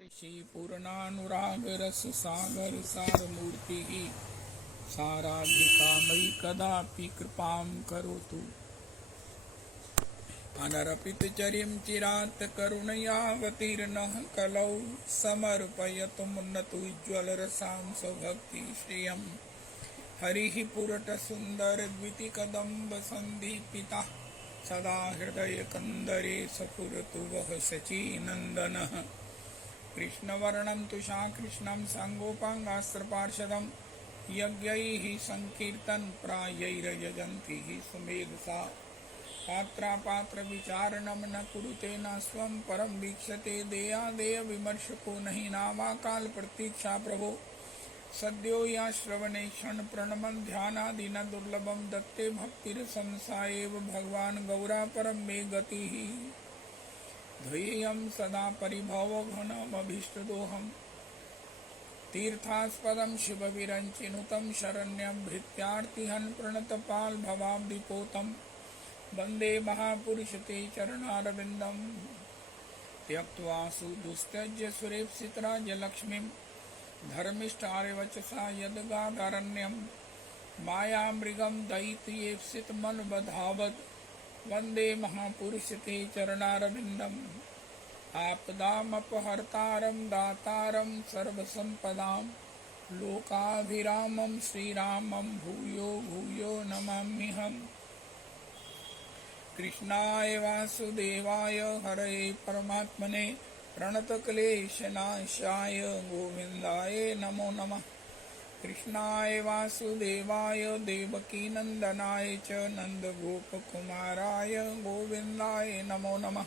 ऋषि पूर्णानुराग रस सागर सार मूर्ति साराधिका मयि कदापि कृपां करोतु। अनरपित चरिं चिरात् करुणयावतीर्णः कलौ समर्पयतु मुन्नतु उज्ज्वलरसां स्वभक्ति श्रियम्। हरिः पुरटसुन्दर द्वितिकदम्ब सन्दीपितः सदा हृदय कंदरे सफुरतु वः शचीनन्दनः। कृष्णवर्णं तुषाकृष्णं साङ्गोपाङ्गास्त्रपार्षदं यज्ञैः सङ्कीर्तनप्रायैर्यजन्ति सुमेधसा। पात्रापात्रविचारणं न कुरुते न स्वं परं वीक्षते देयादेयविमर्शको नहि नामाकाल प्रतीक्षा प्रभो। सद्यो या श्रवणे क्षण प्रणमन् ध्यानादि न दुर्लभं दत्ते भक्तिरसंसा एव भगवान् गौरा परं मे गतिः। ध्येयं सदा परिभवघनमभीष्टदोहं तीर्थास्पदं शिवविरञ्चिनुतं शरण्यं भृत्यार्तिहन् प्रणतपाल भवाब्धिपोतं वन्दे महापुरुष ते चरणारविन्दं। त्यक्त्वा सुदुस्त्यज्य सुरेप्सितराज्यलक्ष्मीं धर्मिष्ठार्यवचसा यद्गादारण्यं मायामृगं दैत्येप्सितमनुबधावत् वन्दे महापुरुष ते चरणारविन्दम्। आपदामपहर्तारं दातारं सर्वसम्पदां लोकाभिरामं श्रीरामं भूयो भूयो नमाम्यहम्। कृष्णाय वासुदेवाय हरये परमात्मने प्रणतक्लेशनाशाय गोविन्दाय नमो नमः। कृष्णाय वासुदेवाय देवकीनन्दनाय च नन्दगोपकुमाराय गोविन्दाय नमो नमः।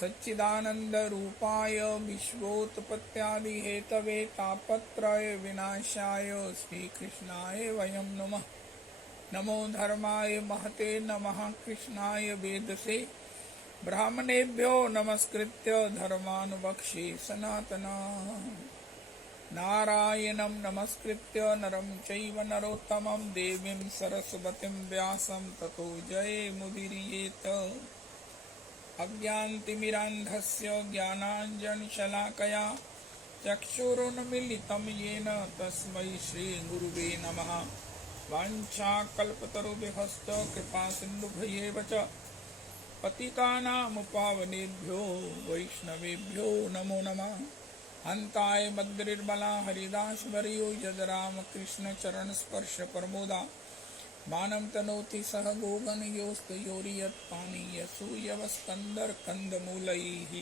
सच्चिदानन्दरूपाय विश्वोत्पत्त्यादिहेतवे तापत्रय विनाशाय श्रीकृष्णाय वयं नमः। नमो धर्माय महते नमः कृष्णाय वेदसे ब्राह्मणेभ्यो नमस्कृत्य धर्मानुवक्ष्ये सनातना। नारायणं नमस्कृत्य नरं चैव नरोत्तमं देवीं सरस्वतीं व्यासं ततो जयमुदीरयेत्। अज्ञानतिमिरान्धस्य ज्ञानाञ्जनशलाकया चक्षुरुन्मीलितं येन तस्मै श्रीगुरुवे नमः। वाञ्छाकल्पतरुभ्यश्च कृपासिन्धुभ्येव च पतितानां वैष्णवेभ्यो नमो नमः। हन्ताय मद्गिरिर्बला हरिदासवर्यो यद्रामकृष्ण चरण स्पर्श प्रमोदा मानं तनोति सह गोगन योस्तयोर्यत्पानीयसूयवस्कन्दर कंदमूलैः।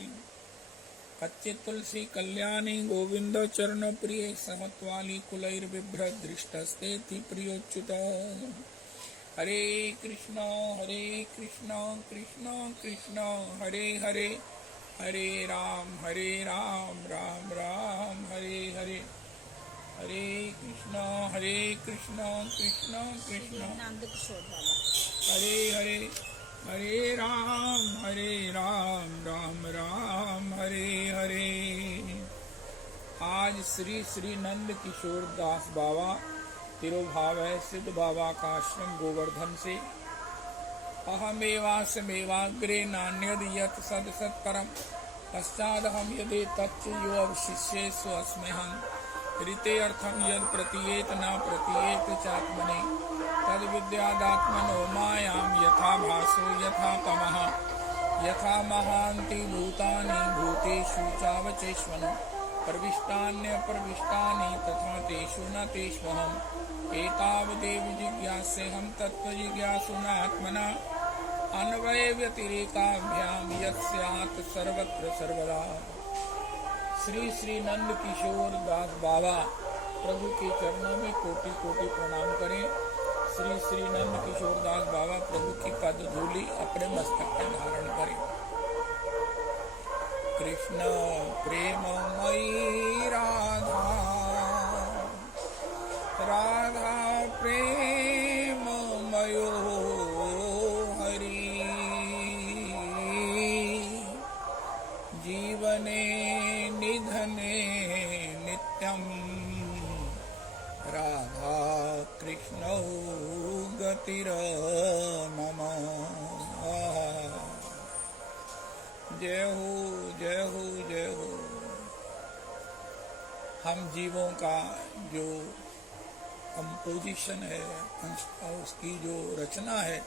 कच्चित् तुलसी कल्याणी गोविंद चरण प्रिय सहत्वाली कुलैर्बिभ्रदृष्टस्तेति प्रियोच्युत। हरे कृष्ण कृष्ण कृष्ण हरे हरे हरे राम राम राम हरे हरे। हरे कृष्ण कृष्ण कृष्ण हरे हरे हरे राम राम राम हरे हरे। आज श्री श्री नंद किशोर दास बाबा तिरुभावै सिद्ध बाबा का आश्रम गोवर्धन से अहमेवास्मेवाग्रे नान्यद यत् सद सत्परम् पश्चादहं यदि तच्च यो अवशिष्येषु अस्म्यहं ऋते अर्थं यद् प्रतीयेत न प्रतीयेत चात्मने तद् विद्यादात्मनो मायां यथा भासो यथा तमः यथा महान्ति भूतानि भूतेषु चावचेष्वन् प्रविष्टान्यप्रविष्टानि तथा तेषु न तेष्वहम्। एतावदेव जिज्ञास्यहं तत्त्वजिज्ञासुनात्मना अन्वयव्यतिरेकाभ्यां यत् स्यात् सर्वत्र सर्वदा। श्री श्री नंद किशोर दास बाबा प्रभु के चरणों में कोटि कोटि प्रणाम करें। श्री श्री नंद किशोर दास बाबा प्रभु की पद धूलि अपने मस्तक पर धारण करें। कृष्ण प्रेममयी राधा राधा प्रेममयो हरि जीवने निधने नित्यं राधा कृष्णौ गतिर्मम। जय हो जय हो जय हो। हम जीवों का जो कंपोजिशन है, उसकी जो रचना है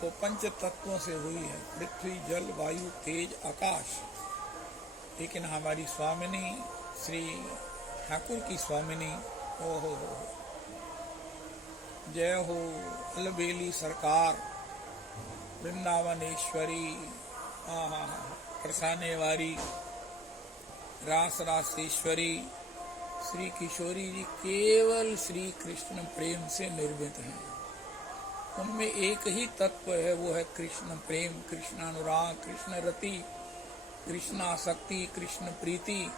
वो पंच तत्वों से हुई है, पृथ्वी, जल, वायु, तेज, आकाश। लेकिन हमारी स्वामिनी श्री ठाकुर की स्वामिनी, ओहो हो, जय हो, अलबेली सरकार, वृंदावनेश्वरी, बरसाने वाली, रास रासेश्वरी, श्री किशोरी जी केवल श्री कृष्ण प्रेम से निर्मित हैं। उनमें एक ही तत्व है, वो है कृष्ण प्रेम, कृष्ण अनुराग, कृष्ण रति, कृष्ण आसक्ति, कृष्ण प्रीति,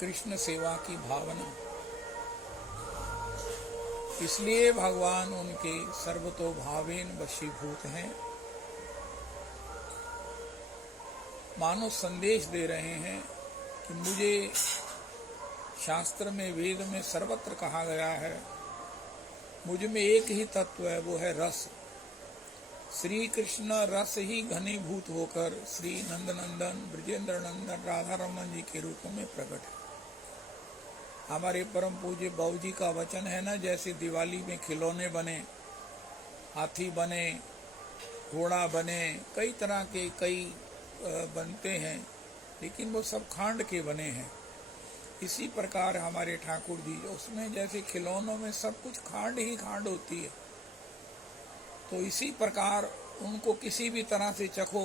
कृष्ण सेवा की भावना। इसलिए भगवान उनके सर्वतोभावेन वशीभूत हैं। मानो संदेश दे रहे हैं कि मुझे शास्त्र में, वेद में सर्वत्र कहा गया है, मुझ में एक ही तत्व है, वो है रस। श्री कृष्ण रस ही घनीभूत होकर श्री नंदनंदन, ब्रजेंद्र नंदन, राधा रमन जी के रूप में प्रकट है। हमारे परम पूज्य बाबू जी का वचन है ना, जैसे दिवाली में खिलौने बने, हाथी बने, घोड़ा बने, कई तरह के कई बनते हैं, लेकिन वो सब खांड के बने हैं। इसी प्रकार हमारे ठाकुर जी, उसमें जैसे खिलौनों में सब कुछ खांड ही खांड होती है, तो इसी प्रकार उनको किसी भी तरह से चखो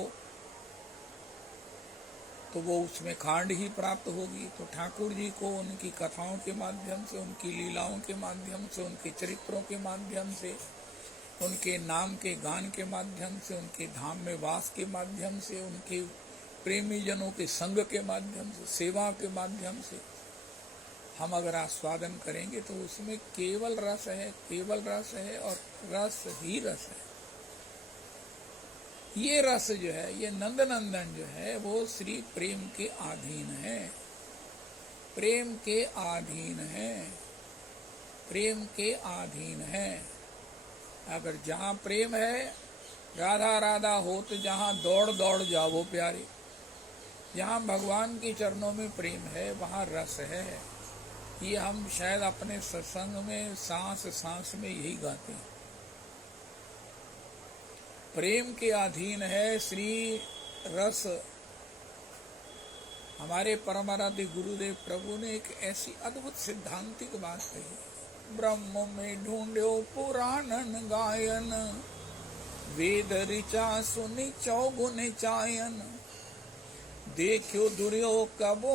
तो वो उसमें खांड ही प्राप्त होगी। तो ठाकुर जी को उनकी कथाओं के माध्यम से, उनकी लीलाओं के माध्यम से, उनके चरित्रों के माध्यम से, उनके नाम के गान के माध्यम से, उनके धाम में वास के माध्यम से, उनके प्रेमी जनों के संग के माध्यम से, सेवा के माध्यम से हम अगर आस्वादन करेंगे तो उसमें केवल रस है, केवल रस है और रस ही रस है। ये रस जो है, ये नंदनंदन जो है, वो श्री प्रेम के अधीन है, प्रेम के अधीन है, प्रेम के अधीन है। अगर जहाँ प्रेम है, राधा राधा हो तो जहाँ दौड़ दौड़ जाओ प्यारे। जहाँ भगवान के चरणों में प्रेम है, वहाँ रस है। ये हम शायद अपने सत्संग में सांस सांस में यही गाते हैं। प्रेम के अधीन है श्री रस। हमारे परमाराध्य गुरुदेव प्रभु ने एक ऐसी अद्भुत सिद्धांतिक बात कही, ब्रह्म में ढूंढो पुराणन गायन, वेद ऋचा सुनि चौगुन चायन, देखो दुर्यो कबो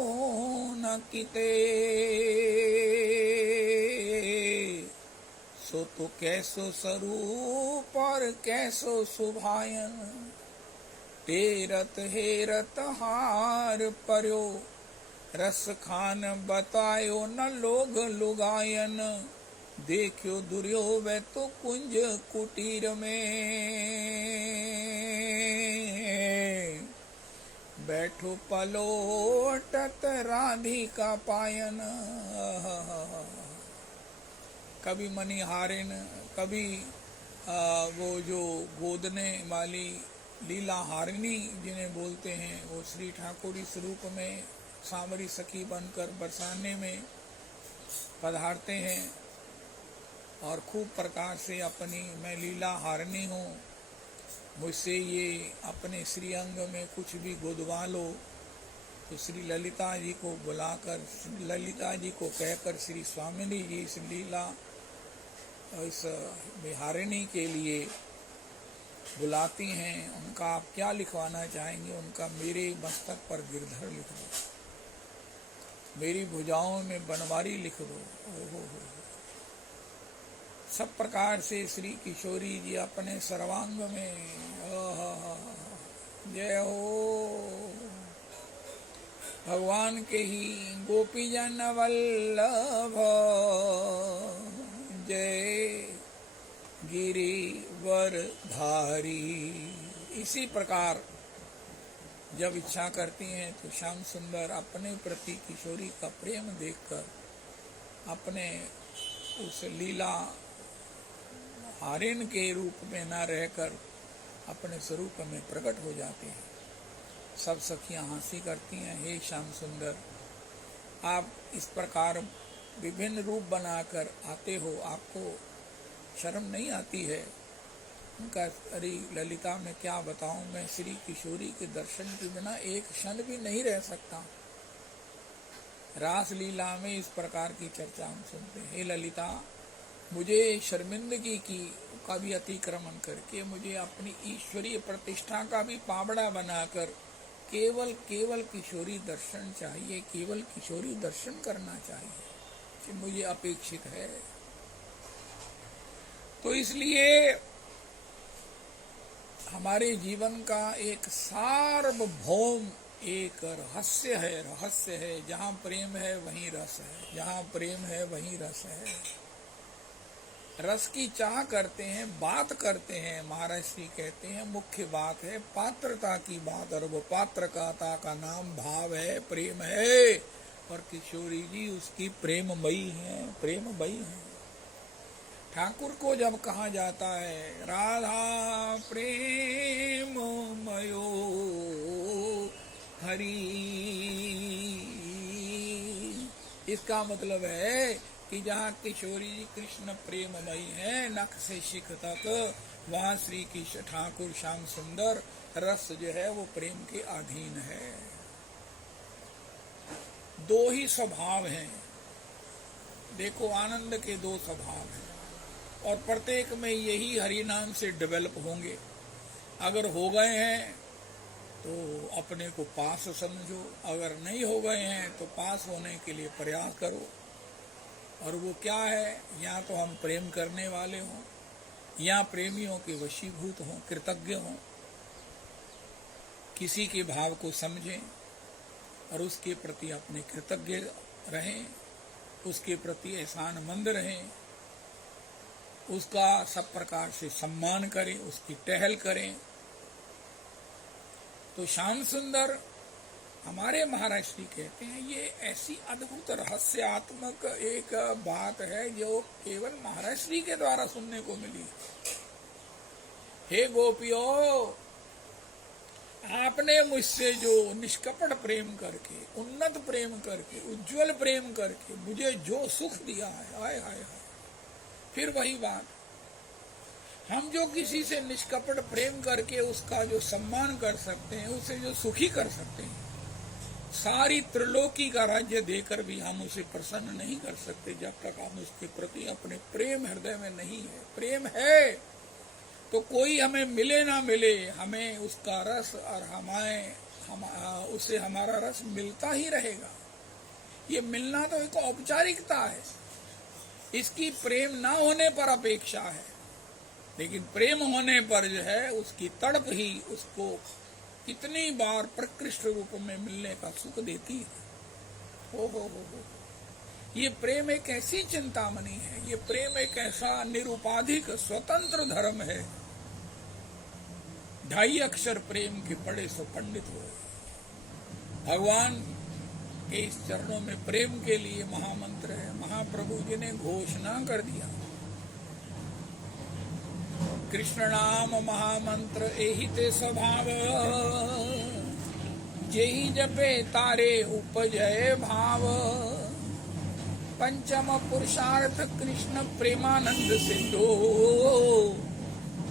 न किते, सो तो कैसो स्वरूप और कैसो सुभायन, तेरत हेरत हार पर्यो, रस खान बतायो न लोग लुगायन, देखो दुर्यो वे तो कुंज कुटीर में, बैठो पलोटत राधिका पायन। कभी मणिहारिन, कभी वो जो गोदने वाली लीला हारिणी जिन्हें बोलते हैं, वो श्री ठाकुर इस रूप में सांवरी सखी बनकर बरसाने में पधारते हैं और खूब प्रकार से अपनी, मैं लीला हारिणी हूँ, मुझसे ये अपने श्री अंग में कुछ भी गुदवा लो, तो श्री ललिता जी को बुलाकर, ललिता जी को कहकर श्री स्वामिनी जी इस लीला, इस बिहारिणी के लिए बुलाती हैं। उनका आप क्या लिखवाना चाहेंगे? उनका मेरे मस्तक पर गिरधर लिख दो, मेरी भुजाओं में बनवारी लिख दो। ओहो, सब प्रकार से श्री किशोरी जी अपने सर्वांग में, जय हो भगवान के ही गोपीजन वल्लभ, जय गिरिवर धारी। इसी प्रकार जब इच्छा करती हैं तो श्याम सुंदर अपने प्रति किशोरी का प्रेम देखकर अपने उस लीला हारिन के रूप में न रहकर अपने स्वरूप में प्रकट हो जाते हैं। सब सखियां हंसी करती हैं, हे श्याम सुंदर आप इस प्रकार विभिन्न रूप बनाकर आते हो, आपको शर्म नहीं आती है? उनका अरे ललिता मैं क्या बताऊं, मैं श्री किशोरी के दर्शन के बिना एक क्षण भी नहीं रह सकता। रास लीला में इस प्रकार की चर्चा हम सुनते हैं। हे ललिता, मुझे शर्मिंदगी का भी अतिक्रमण करके मुझे अपनी ईश्वरीय प्रतिष्ठा का भी पाबड़ा बनाकर केवल किशोरी दर्शन चाहिए, केवल किशोरी दर्शन करना चाहिए कि मुझे अपेक्षित है। तो इसलिए हमारे जीवन का एक सार्वभौम एक रहस्य है। जहाँ प्रेम है वहीं रस है, जहाँ प्रेम है वहीं रस है। रस की चाह करते हैं, बात करते हैं। महाराज श्री कहते हैं मुख्य बात है पात्रता की बात, और वो पात्रता का नाम भाव है, प्रेम है। और किशोरी जी उसकी प्रेममयी हैं। ठाकुर को जब कहा जाता है राधा प्रेममयो हरि, इसका मतलब है कि जहाँ किशोरी जी कृष्ण प्रेममयी हैं, नख से शिख तक, वहाँ श्री कृष्ण ठाकुर श्याम सुंदर रस जो है वो प्रेम के अधीन है। दो ही स्वभाव हैं, देखो आनंद के दो स्वभाव हैं, और प्रत्येक में यही हरि नाम से डेवलप होंगे। अगर हो गए हैं तो अपने को पास समझो, अगर नहीं हो गए हैं तो पास होने के लिए प्रयास करो। और वो क्या है, या तो हम प्रेम करने वाले हों, या प्रेमियों के वशीभूत हों, कृतज्ञ हों, किसी के भाव को समझें और उसके प्रति अपने कृतज्ञ रहें, उसके प्रति एहसानमंद रहें, उसका सब प्रकार से सम्मान करें, उसकी टहल करें। तो श्याम सुंदर हमारे महाराज श्री कहते हैं ये ऐसी अद्भुत रहस्यात्मक एक बात है जो केवल महाराज श्री के द्वारा सुनने को मिली। हे गोपियों, आपने मुझसे जो निष्कपट प्रेम करके, उन्नत प्रेम करके, उज्जवल प्रेम करके मुझे जो सुख दिया है, हाय हाय हाय। फिर वही बात, हम जो किसी से निष्कपट प्रेम करके उसका जो सम्मान कर सकते हैं, उसे जो सुखी कर सकते हैं, सारी त्रिलोकी का राज्य देकर भी हम उसे प्रसन्न नहीं कर सकते जब तक हम उसके प्रति अपने प्रेम हृदय में नहीं है। प्रेम है तो कोई हमें मिले ना मिले, हमें उसका रस और उससे हमारा रस मिलता ही रहेगा। ये मिलना तो एक औपचारिकता है, इसकी प्रेम ना होने पर अपेक्षा है, लेकिन प्रेम होने पर जो है उसकी तड़प ही उसको कितनी बार प्रकृष्ट रूप में मिलने का सुख देती है। हो। ये प्रेम एक ऐसी चिंतामणि है, ये प्रेम एक ऐसा निरुपाधिक स्वतंत्र धर्म है। 2.5 अक्षर प्रेम के पढ़े सो पंडित हो। भगवान के इस चरणों में प्रेम के लिए महामंत्र है। महाप्रभु जी ने घोषणा कर दिया, कृष्ण नाम महामंत्र एहि ते स्वभाव, जेहि जपे तारे उपजय भाव। पंचम पुरुषार्थ कृष्ण प्रेमानंद सिंधु,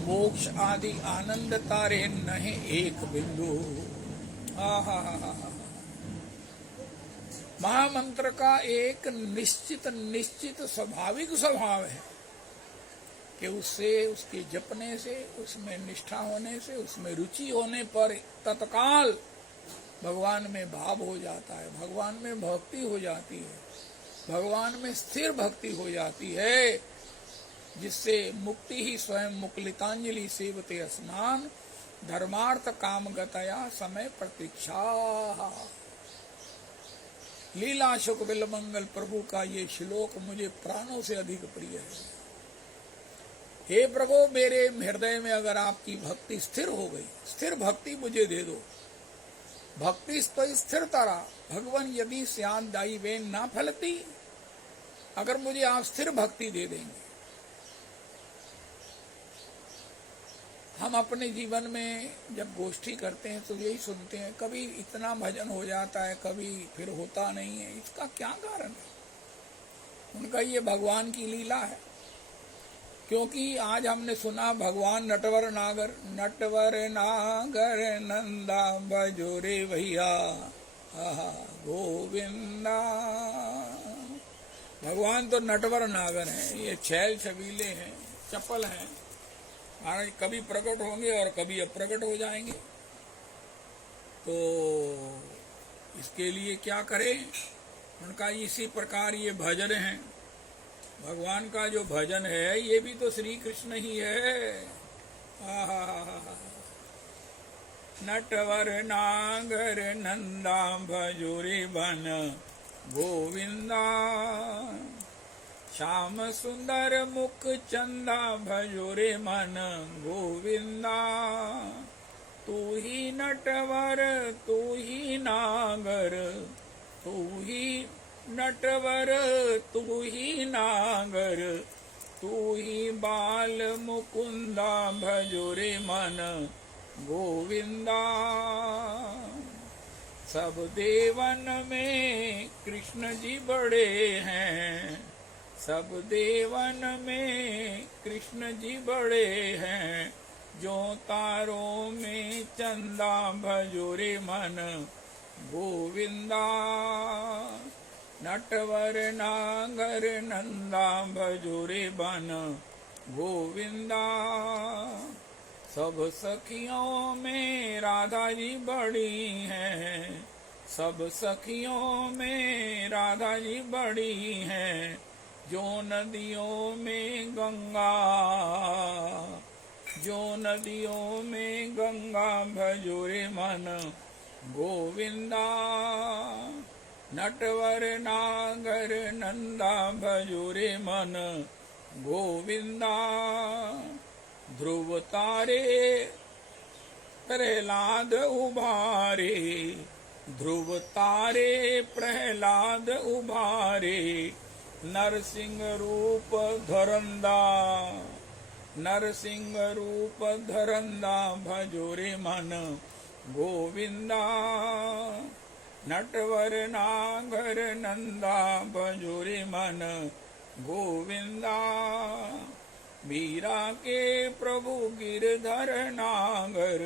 मोक्ष आदि आनंद तारे नहीं एक बिंदु। महामंत्र का एक निश्चित स्वाभाविक स्वभाव है कि उससे, उसके जपने से, उसमें निष्ठा होने से, उसमें रुचि होने पर तत्काल भगवान में भाव हो जाता है, भगवान में भक्ति हो जाती है, भगवान में स्थिर भक्ति हो जाती है, जिससे मुक्ति ही स्वयं मुकुलितांजलि सेवते स्नान, धर्मार्थ काम गतया समय प्रतीक्षा। लीला शुक बिलमंगल प्रभु का ये श्लोक मुझे प्राणों से अधिक प्रिय है। हे प्रभु, मेरे हृदय में अगर आपकी भक्ति स्थिर हो गई, स्थिर भक्ति मुझे दे दो। भक्ति तो स्थिर तारा भगवान यदि स्यान दाई वेन ना फलती, अगर मुझे आप स्थिर भक्ति दे देंगे, हम अपने जीवन में जब गोष्ठी करते हैं तो यही सुनते हैं, कभी इतना भजन हो जाता है, कभी फिर होता नहीं है। इसका क्या कारण है? उनका ये भगवान की लीला है। क्योंकि आज हमने सुना भगवान नटवर नागर नंदा भजो रे भैया गोविंदा। भगवान तो नटवर नागर हैं, ये छैल छबीले हैं, चपल हैं। महाराज कभी प्रकट होंगे और कभी अप्रकट हो जाएंगे। तो इसके लिए क्या करें? उनका इसी प्रकार ये भजन है। भगवान का जो भजन है ये भी तो श्री कृष्ण ही है। नटवर नागर नंदा भजो रे बन गोविंदा। श्याम सुंदर मुख चंदा भजो रे मन गोविंदा। तू ही नटवर तू ही नागर, तू ही नटवर तू ही नागर, तू ही बाल मुकुंदा भजो रे मन गोविंदा। सब देवन में कृष्ण जी बड़े हैं, सब देवन में कृष्ण जी बड़े हैं। जो तारों में चंदा भजो रे मन गोविंदा। नटवर नागर नंदा भजो रे बन गोविंदा। सब सखियों में राधा जी बड़ी हैं, सब सखियों में राधा जी बड़ी हैं। जो नदियों में गंगा, जो नदियों में गंगा भजो रे मन गोविंदा। नटवर नागर नंदा भजो रे मन गोविंदा। ध्रुव तारे प्रहलाद उभारे, ध्रुव तारे प्रहलाद उभारे। नरसिंह रूप धरंदा, नरसिंह रूप धरंदा भजो रे मन गोविंदा। नटवर नागर नंदा भजो रे मन गोविंदा। मीरा के प्रभु गिरधर नागर,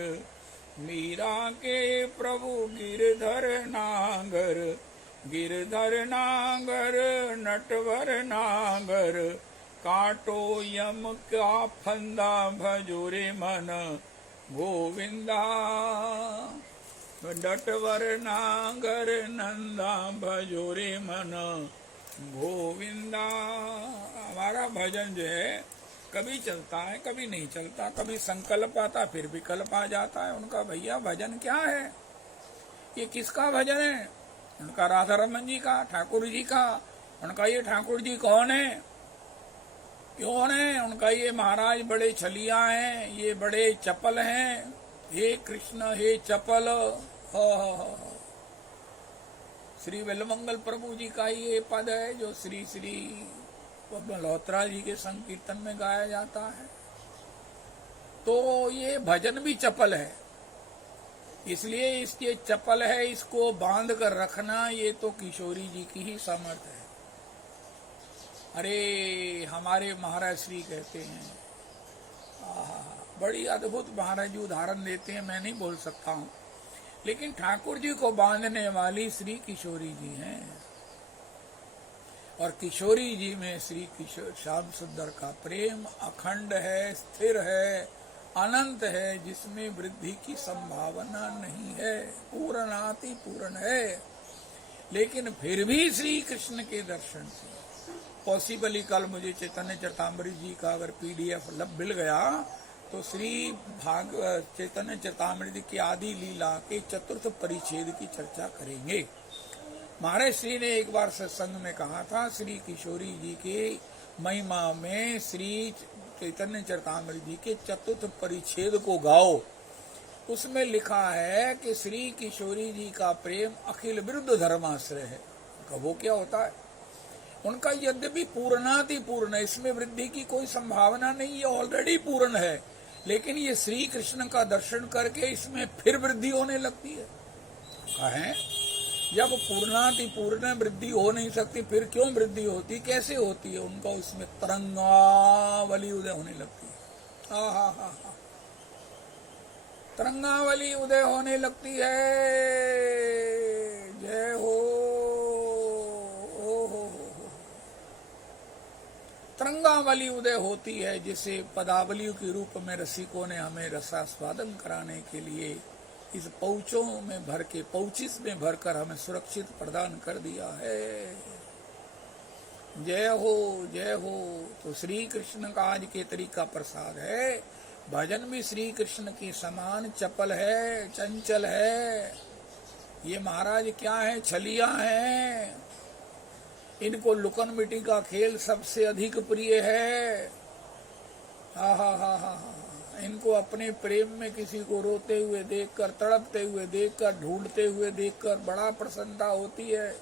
मीरा के प्रभु गिरधर नागर। गिरधर नागर नटवर नागर। काटो यम का फंदा भजो रे मन गोविंदा। नटवर नागर नंदा भजो रे मन गोविंदा। हमारा भजन जो है कभी चलता है कभी नहीं चलता, कभी संकल्प आता फिर विकल्प आ जाता है। उनका भैया भजन क्या है? ये किसका भजन है? उनका राधा रमन जी का, ठाकुर जी का। उनका ये ठाकुर जी कौन है? क्यों है? उनका ये महाराज बड़े छलिया हैं, ये बड़े चपल हैं। हे कृष्ण हे चपल। श्री वेलमंगल प्रभु जी का ये पद है जो श्री श्री मल्होत्रा जी के संकीर्तन में गाया जाता है। तो ये भजन भी चपल है, इसलिए इसके चपल है, इसको बांध कर रखना ये तो किशोरी जी की ही सामर्थ है। अरे हमारे महाराज श्री कहते हैं, बड़ी अद्भुत महाराज जी उदाहरण देते हैं, मैं नहीं बोल सकता हूँ, लेकिन ठाकुर जी को बांधने वाली श्री किशोरी जी हैं। और किशोरी जी में श्री किशोर श्याम सुंदर का प्रेम अखंड है, स्थिर है, अनंत है, जिसमें वृद्धि की संभावना नहीं है, पूर्णाति पूर्ण है। लेकिन फिर भी श्री कृष्ण के दर्शन से पॉसिबली कल मुझे चैतन्य चरितामृत जी का अगर PDF मिल गया तो श्री चैतन्य चरितामृत की आदि लीला के चतुर्थ परिच्छेद की चर्चा करेंगे। महाराज श्री ने एक बार सत्संग में कहा था, श्री किशोरी जी के महिमा में श्री चैतन्य चरितामृत जी के चतुर्थ परिच्छेद को गाओ। उसमें लिखा है कि श्री किशोरी जी का प्रेम अखिल विरुद्ध धर्माश्रय है। वो क्या होता है? उनका यद्यपि पूर्णाति पूर्ण है, इसमें वृद्धि की कोई संभावना नहीं है, ऑलरेडी पूर्ण है, लेकिन ये श्री कृष्ण का दर्शन करके इसमें फिर वृद्धि होने लगती है। कहें जब पूर्णाति पूर्ण वृद्धि हो नहीं सकती, फिर क्यों वृद्धि होती, कैसे होती है? उनका उसमें तरंगावली उदय होने लगती है। हा, तरंगावली उदय होने लगती है। जय हो। तरंगावली उदय होती है, जिसे पदावली के रूप में रसिकों ने हमें रसास्वादन कराने के लिए इस पौचों में भर के, पौचिस में भरकर हमें सुरक्षित प्रदान कर दिया है। जय हो, जय हो। तो श्री कृष्ण का आज केतरी का प्रसाद है। भजन भी श्री कृष्ण की समान चपल है, चंचल है। ये महाराज क्या है, छलिया है। इनको लुकन मिट्टी का खेल सबसे अधिक प्रिय है। हा। इनको अपने प्रेम में किसी को रोते हुए देखकर, तड़पते हुए देखकर, ढूंढते हुए देखकर बड़ा प्रसन्नता होती है।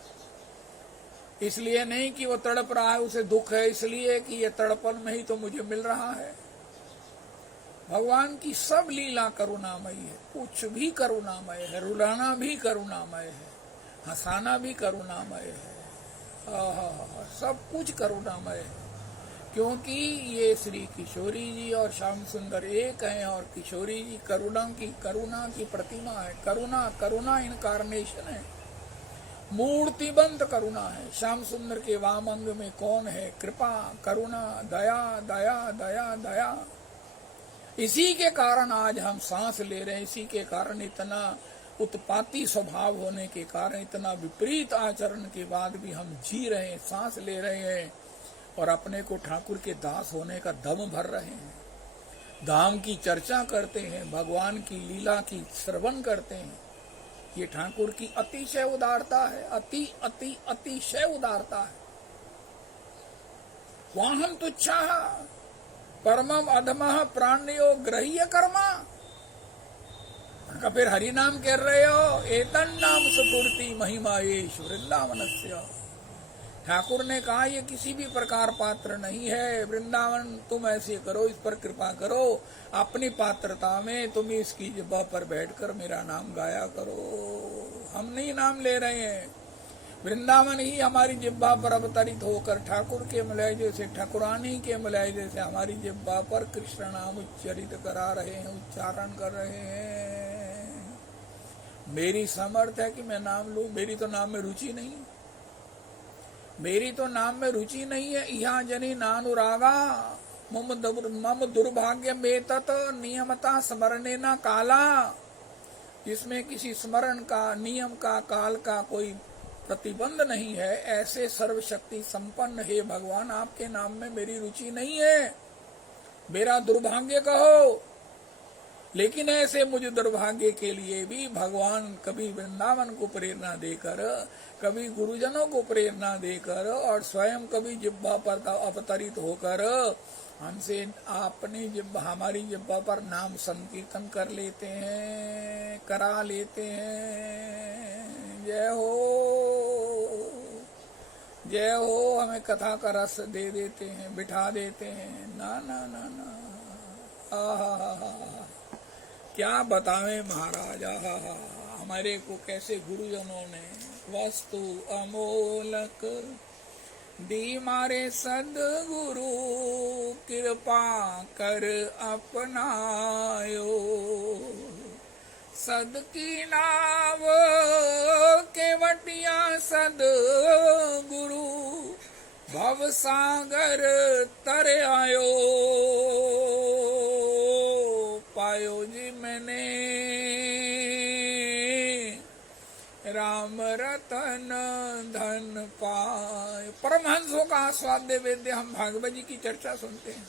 इसलिए नहीं कि वो तड़प रहा है उसे दुख है, इसलिए कि ये तड़पन में ही तो मुझे मिल रहा है। भगवान की सब लीला करुणामयी है, कुछ भी करुणामय है। रुलाना भी करुणामय है, हंसाना भी करुणामय है। सब कुछ करुणामय है, क्योंकि ये श्री किशोरी जी और श्याम सुंदर एक हैं, और किशोरी जी करुणा की प्रतिमा है। करुणा इनकारनेशन है, मूर्तिबंत करुणा है। श्याम सुंदर के वाम अंग में कौन है? कृपा, करुणा, दया, दया, दया, दया। इसी के कारण आज हम सांस ले रहे हैं। इसी के कारण इतना उत्पाती स्वभाव होने के कारण, इतना विपरीत आचरण के बाद भी हम जी रहे हैं, सांस ले रहे हैं और अपने को ठाकुर के दास होने का दम भर रहे हैं। धाम की चर्चा करते हैं, भगवान की लीला की श्रवण करते हैं। ये ठाकुर की अतिशय उदारता है, अतिशय उदारता है। वाहन तुच्छा परमम अधमः प्राण्यो ग्रह्य कर्मा। फिर हरि नाम कह रहे हो, एतन नाम सुपूर्ति महिमा येष वृंदावनस्य। ठाकुर ने कहा ये किसी भी प्रकार पात्र नहीं है। वृंदावन तुम ऐसे करो, इस पर कृपा करो, अपनी पात्रता में तुम इसकी जिब्बा पर बैठकर मेरा नाम गाया करो। हम नहीं नाम ले रहे हैं, वृंदावन ही हमारी जिब्बा पर अवतरित होकर ठाकुर के मलय जैसे, ठाकुरानी के मलय जैसे हमारी जिब्बा पर कृष्ण नाम उच्चरित करा रहे हैं, उच्चारण कर रहे हैं। मेरी समर्थ है कि मैं नाम लूं? मेरी तो नाम में रुचि नहीं, मेरी तो नाम में रुचि नहीं है। यहाँ जनी नानुरागा मम दुर्भाग्य में तत् नियमता स्मरणे न काला। जिसमें किसी स्मरण का, नियम का, काल का कोई प्रतिबंध नहीं है, ऐसे सर्वशक्ति संपन्न हे भगवान, आपके नाम में मेरी रुचि नहीं है। मेरा दुर्भाग्य कहो, लेकिन ऐसे मुझे दुर्भाग्य के लिए भी भगवान कभी वृंदावन को प्रेरणा देकर, कभी गुरुजनों को प्रेरणा देकर, और स्वयं कभी जिब्बा पर अवतरित होकर हमसे अपनी जिब्बा, हमारी जिब्बा पर नाम संकीर्तन कर लेते हैं, करा लेते हैं। जय हो, जय हो। हमें कथा का रस दे देते हैं, बिठा देते हैं। ना ना ना ना, क्या बतावें महाराज। हमारे को कैसे गुरुजनों ने वस्तु अमोलक दी मारे सदगुरु, कृपा कर अपनायो। सद की नाव केवटिया सदगुरु, भव सागर तर आयो। पायो जी मैंने राम रतन धन पाए। परमहंसों का आस्वाद्य वेद्य हम भागवत जी की चर्चा सुनते हैं।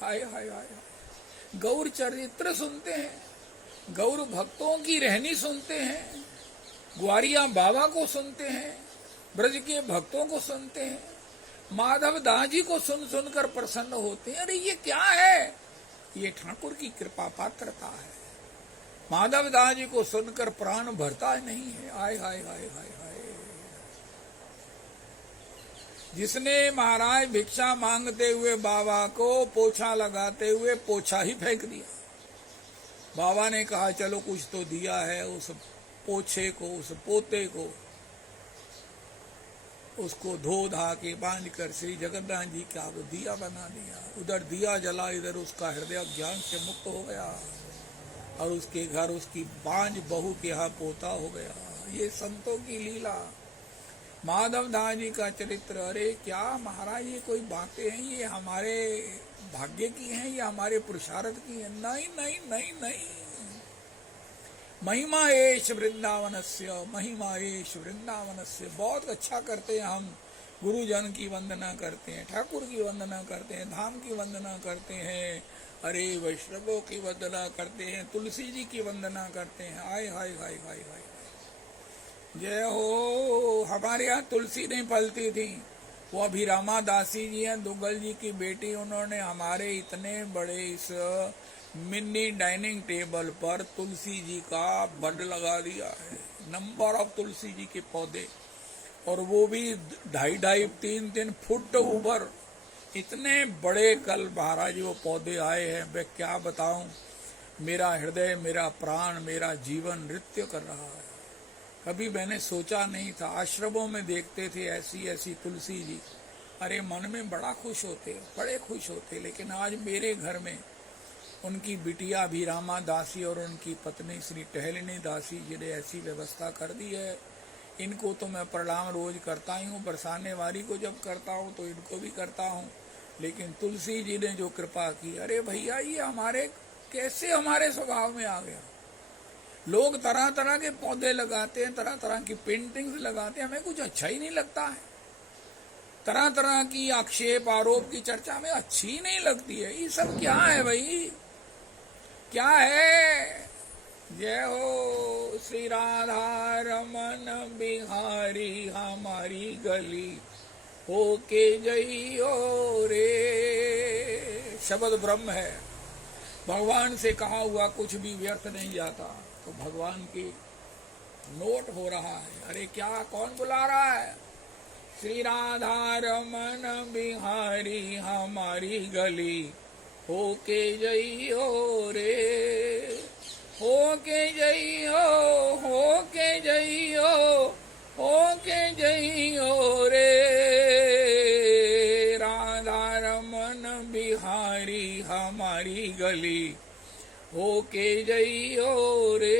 हाय हाय हाय, गौर चरित्र सुनते हैं, गौर भक्तों की रहनी सुनते हैं, ग्वारिया बाबा को सुनते हैं, ब्रज के भक्तों को सुनते हैं, माधव दास जी को सुन सुनकर प्रसन्न होते हैं। अरे ये क्या है? ये ठाकुर की कृपा पात्रता है। माधव दास जी को सुनकर प्राण भरता नहीं है। आय हाय हाय हाय हाय। जिसने महाराज भिक्षा मांगते हुए बाबा को पोछा लगाते हुए पोछा ही फेंक दिया। बाबा ने कहा चलो कुछ तो दिया है, उस पोछे को, उस पोते को, उसको धो धा के बांध कर श्री जगन्नाथ जी का वो दिया बना दिया। उधर दिया जला, इधर उसका हृदय ज्ञान से मुक्त हो गया और उसके घर उसकी बांझ बहू के यहाँ पोता हो गया। ये संतों की लीला, माधव दास जी का चरित्र। अरे क्या महाराज ये कोई बातें हैं, ये हमारे भाग्य की हैं या हमारे पुरुषार्थ की हैं? नहीं नहीं नहीं नहीं। महिमा एश वृंदावनस्य, महिमा एश वृंदावनस्य। बहुत अच्छा करते हैं हम, गुरुजन की वंदना करते हैं, ठाकुर की वंदना करते हैं, धाम की वंदना करते हैं, अरे वैष्णवों की वंदना करते हैं, तुलसी जी की वंदना करते हैं। हाय हाय हाय हाय हाय, जय हो। हमारे यहाँ तुलसी नहीं फलती थी, वो अभिरामा दासी जी हैं, दुग्गल जी की बेटी, उन्होंने हमारे इतने बड़े इस मिनी डाइनिंग टेबल पर तुलसी जी का बड लगा दिया है, नंबर ऑफ तुलसी जी के पौधे, और वो भी 2.5 3 फुट ऊपर। इतने बड़े कल महाराज वो पौधे आए हैं, मैं क्या बताऊं। मेरा हृदय, मेरा प्राण, मेरा जीवन नृत्य कर रहा है। कभी मैंने सोचा नहीं था। आश्रमों में देखते थे ऐसी ऐसी तुलसी जी, अरे मन में बड़ा खुश होते, बड़े खुश होते। लेकिन आज मेरे घर में उनकी बिटिया अभिरामा दासी और उनकी पत्नी श्री टहलिनी दासी जी ने ऐसी व्यवस्था कर दी है। इनको तो मैं प्रणाम रोज करता ही हूँ, बरसाने वाली को जब करता हूँ तो इनको भी करता हूँ, लेकिन तुलसी जी ने जो कृपा की, अरे भैया ये हमारे कैसे हमारे स्वभाव में आ गया। लोग तरह तरह के पौधे लगाते हैं, तरह तरह की पेंटिंग्स लगाते हैं, हमें कुछ अच्छा ही नहीं लगता है। तरह तरह की आक्षेप आरोप की चर्चा में अच्छी नहीं लगती है। ये सब क्या है भाई, क्या है। जय हो श्री राधा रमन बिहारी हमारी गली होके जइयो रे। शब्द ब्रह्म है, भगवान से कहा हुआ कुछ भी व्यर्थ नहीं जाता। तो भगवान की नोट हो रहा है। अरे क्या, कौन बुला रहा है? श्री राधा रमन बिहारी हमारी गली होके जइयो रे, होके जइयो, होके जइयो, होके जइयो रे। राधा रमन बिहारी हमारी गली होके जइयो रे।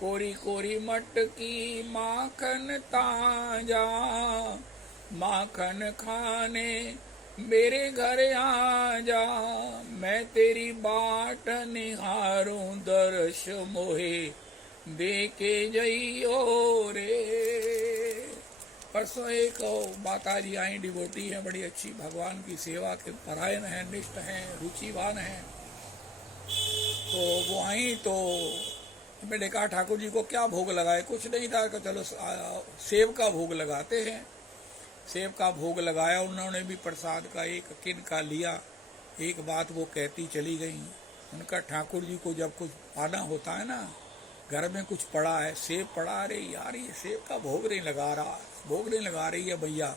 कोरी कोरी मटकी माखन ताजा, माखन खाने मेरे घर आ जा। मैं तेरी बाट निहारूं दर्श मोहे दे के जइयो रे। परसों एक माता जी आई, डिवोटी है, बड़ी अच्छी, भगवान की सेवा के परायण है, निष्ठ है, रुचिवान है। तो वो आई तो मैंने कहा ठाकुर जी को क्या भोग लगाए? कुछ नहीं था, चलो सेब का भोग लगाते हैं। सेब का भोग लगाया, उन्होंने भी प्रसाद का एक किनका लिया। एक बात वो कहती चली गई, उनका ठाकुर जी को जब कुछ पाना होता है ना, घर में कुछ पड़ा है, सेब पड़ा, अरे यार ये सेब का भोग नहीं लगा रहा, भोग नहीं लगा रही है भैया।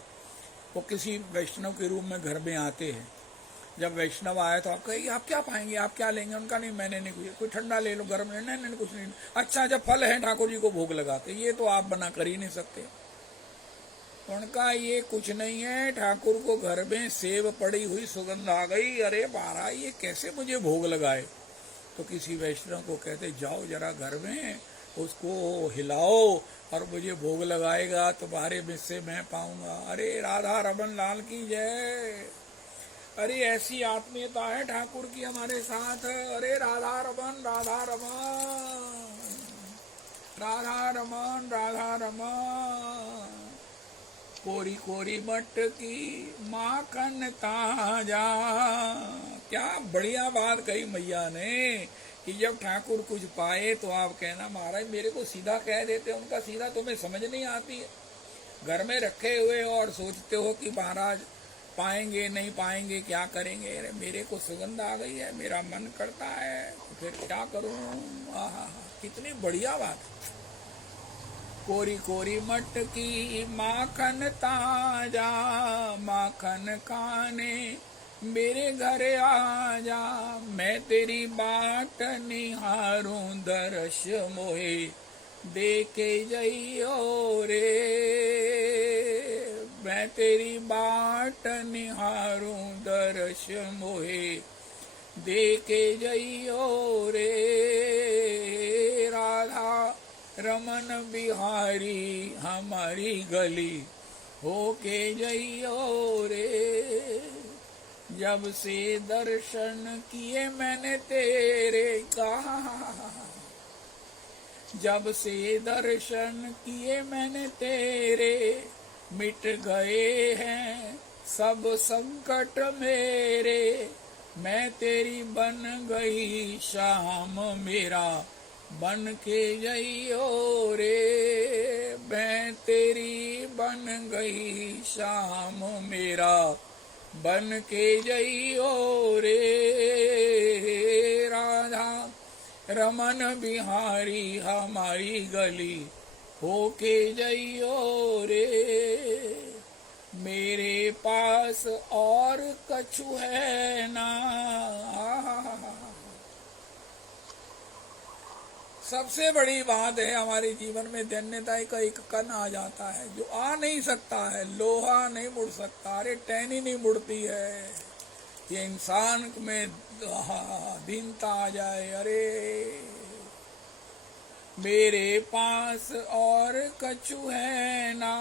वो किसी वैष्णव के रूप में घर में आते हैं। जब वैष्णव आए तो आप कहेंगे आप क्या पाएंगे, आप क्या लेंगे? उनका नहीं, मैंने नहीं कुछ, कोई ठंडा ले लो, गर्म ले, नहीं कुछ नहीं। अच्छा जब फल है ठाकुर जी को भोग लगाते, ये तो आप बना कर ही नहीं सकते। उनका ये कुछ नहीं है, ठाकुर को घर में सेब पड़ी हुई सुगंध आ गई, अरे महाराज ये कैसे मुझे भोग लगाए? तो किसी वैष्णव को कहते जाओ जरा घर में उसको हिलाओ और मुझे भोग लगाएगा, तुम्हारे में से मैं पाऊंगा। अरे राधा रमन लाल की जय। अरे ऐसी आत्मीयता है ठाकुर की हमारे साथ। अरे राधा रमन, राधा रमन, राधा रमन, राधा रमन। कोरी कोरी मटकी माखन ताजा। क्या बढ़िया बात कही मैया ने कि जब ठाकुर कुछ पाए तो आप कहना महाराज मेरे को सीधा कह देते, उनका सीधा तुम्हें समझ नहीं आती है। घर में रखे हुए और सोचते हो कि महाराज पाएंगे नहीं पाएंगे, क्या करेंगे। अरे मेरे को सुगंध आ गई है, मेरा मन करता है, तो फिर क्या करूं। आहा, कितनी बढ़िया बात है। कोरी कोरी मटकी माखन ताजा, माखन खाने मेरे घर आजा। मैं तेरी बाट निहारूं दर्श मोहे देखे जइयो रे। मैं तेरी बाट निहारूं दर्श मोहे देखे जइयो रे। राधा रमन बिहारी हमारी गली होके जइयो रे। जब से दर्शन किए मैंने तेरे, कहा जब से दर्शन किए मैंने तेरे, मिट गए हैं सब संकट मेरे। मैं तेरी बन गई शाम मेरा बन के जइयो रे। मैं तेरी बन गई शाम मेरा बन के जइयो रे। राधा रमन बिहारी हमारी गली होके जइयो रे। मेरे पास और कछु है ना। सबसे बड़ी बात है हमारे जीवन में धन्यता का एक कण आ जाता है जो आ नहीं सकता है। लोहा नहीं मुड़ सकता, अरे टहनी नहीं मुड़ती है। ये इंसान में दीनता आ जाए। अरे मेरे पास और कछु है ना,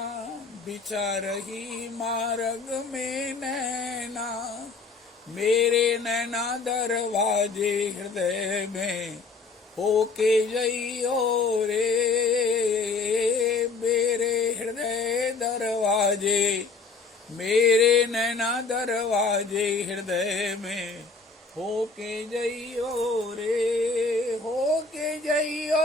बिचार ही मार्ग में नैना। मेरे नैना दरवाजे हृदय में होके जइयो रे। मेरे हृदय दरवाजे, मेरे नैना दरवाजे हृदय में होके जइयो रे। होके जइयो,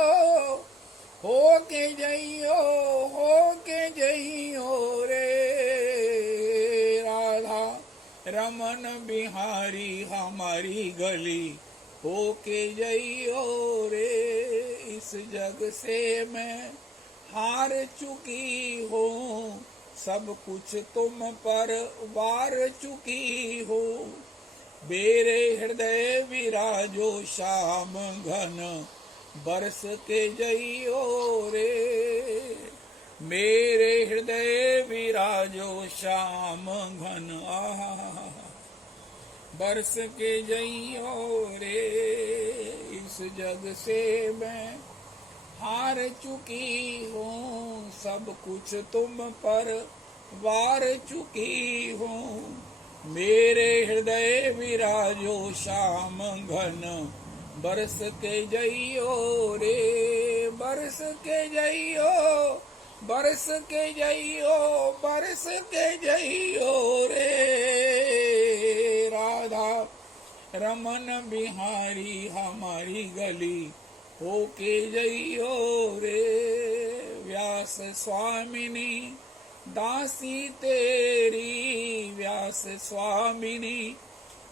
होके जइयो, होके जइयो रे। राधा रमन बिहारी हमारी गली होके जइयो रे। इस जग से मैं हार चुकी हूँ, सब कुछ तुम पर वार चुकी हो। मेरे हृदय विराजो श्याम घन बरस के जइयो रे। मेरे हृदय विराजो श्याम घन बरस के जइयो रे। इस जग से मैं हार चुकी हूँ, सब कुछ तुम पर वार चुकी हूँ। मेरे हृदय विराजो श्याम घन बरस के जइयो रे। बरस के जइयो, बरस के जइयो, बरस के जइयो रे। राधा रमन बिहारी हमारी गली होके जइयो रे। व्यास स्वामिनी दासी तेरी, व्यास स्वामिनी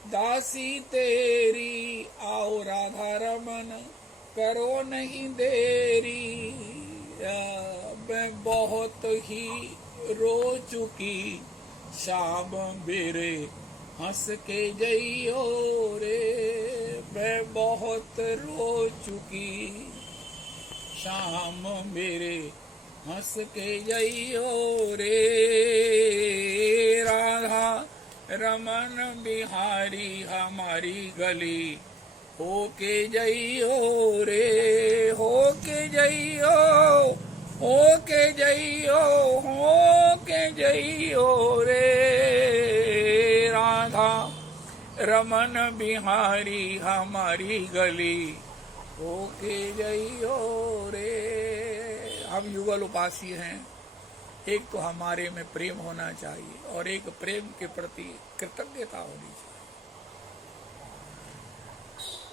दासी तेरी। आओ राधा रमन करो नहीं देरी। मैं बहुत ही रो चुकी शाम मेरे हंस के जइयो रे। मैं बहुत रो चुकी शाम मेरे हंस के जइयो रे। राधा रमन बिहारी हमारी गली होके जइयो रे। होके जइयो, होके जइयो, होके जइयो रे। राधा रमन बिहारी हमारी गली होके जइयो रे। हम युगल उपासी हैं। एक तो हमारे में प्रेम होना चाहिए और एक प्रेम के प्रति कृतज्ञता होनी चाहिए।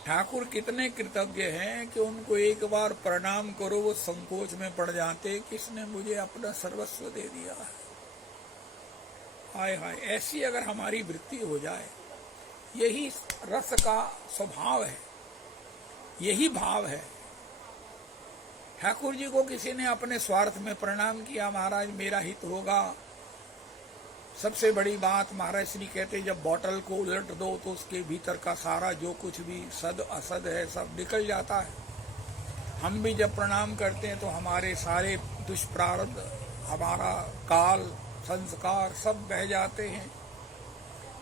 ठाकुर कितने कृतज्ञ हैं कि उनको एक बार प्रणाम करो वो संकोच में पड़ जाते, किसने मुझे अपना सर्वस्व दे दिया है। हाय हाय, ऐसी अगर हमारी वृत्ति हो जाए, यही रस का स्वभाव है, यही भाव है। ठाकुर जी को किसी ने अपने स्वार्थ में प्रणाम किया, महाराज मेरा हित होगा। सबसे बड़ी बात महाराज श्री कहते जब बोतल को उलट दो तो उसके भीतर का सारा जो कुछ भी सद असद है सब निकल जाता है। हम भी जब प्रणाम करते हैं तो हमारे सारे दुष्प्रारब्ध, हमारा काल, संस्कार सब बह जाते हैं,